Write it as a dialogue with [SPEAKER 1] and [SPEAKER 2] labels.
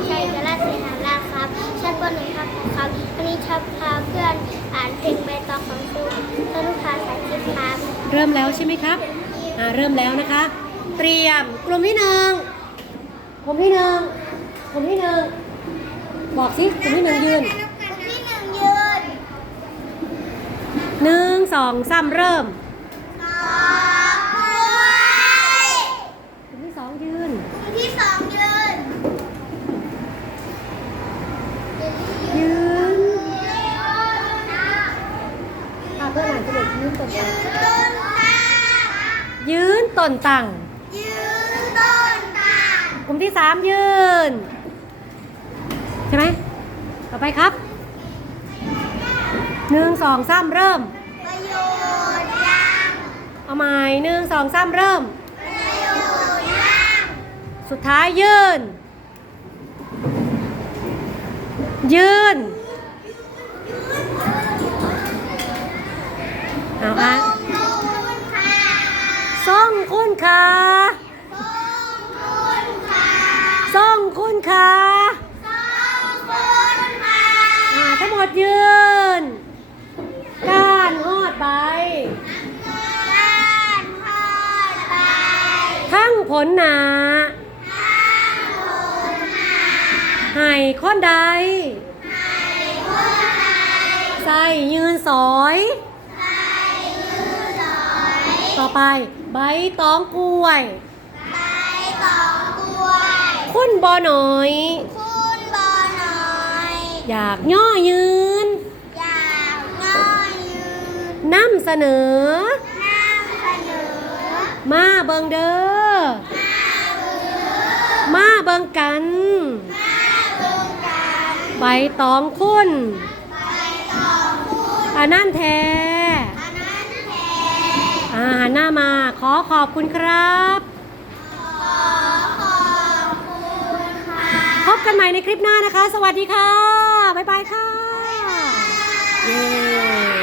[SPEAKER 1] ชัยกราชเสนาราชครับชั้นป .1 ครับครับวันนี้ชอบพาเพื่อนอ่านเพลงใบตองของครูสนุกภาษาอังกฤษครับ
[SPEAKER 2] เริ่มแล้วใช่ไหมครับเริ่มแล้วนะคะ เตรียมกลุ่มที่หนึ่งกลุ่มที่หนึ่งกลุ่มที่หนึ่งบอกสิกลุ่มที่หนึ่งยืน
[SPEAKER 1] กลุ่มที่1ยืน
[SPEAKER 2] 1 2 3เริ่ม กลุ่มที่สองยืน
[SPEAKER 1] กลุ่มที่2ยืน
[SPEAKER 2] ยืนเพื่อนอ่านสรุปยืนต้นตังยืนต้นตังกลุ่มที่3ยืนใช่ไหมต่อไปครับ1 2 3เริ่ม
[SPEAKER 1] ประโยชน์ยัง
[SPEAKER 2] เอาใหม่1 2 3เริ่ม
[SPEAKER 1] ประโยชน์ยัง
[SPEAKER 2] สุดท้ายยืน ยืนเอาอ่ะส่งคุณค่าส่งคุณค่าทั้งหมดยืนก้านหอดใบทั้งผลหนาให้คนใดใส่ยืนสอยต่อไปใบตองกล้วยคุณบ่หน่อยอยากย่อยืนนำเสนอมาเบิงเด้อมาเบิงกันใบตองคุณอันนั่นแท้หันหน้ามาขอขอบคุณครับพบกันใหม่ในคลิปหน้านะคะสวัสดีค่ะบ๊ายบายค่ะเย้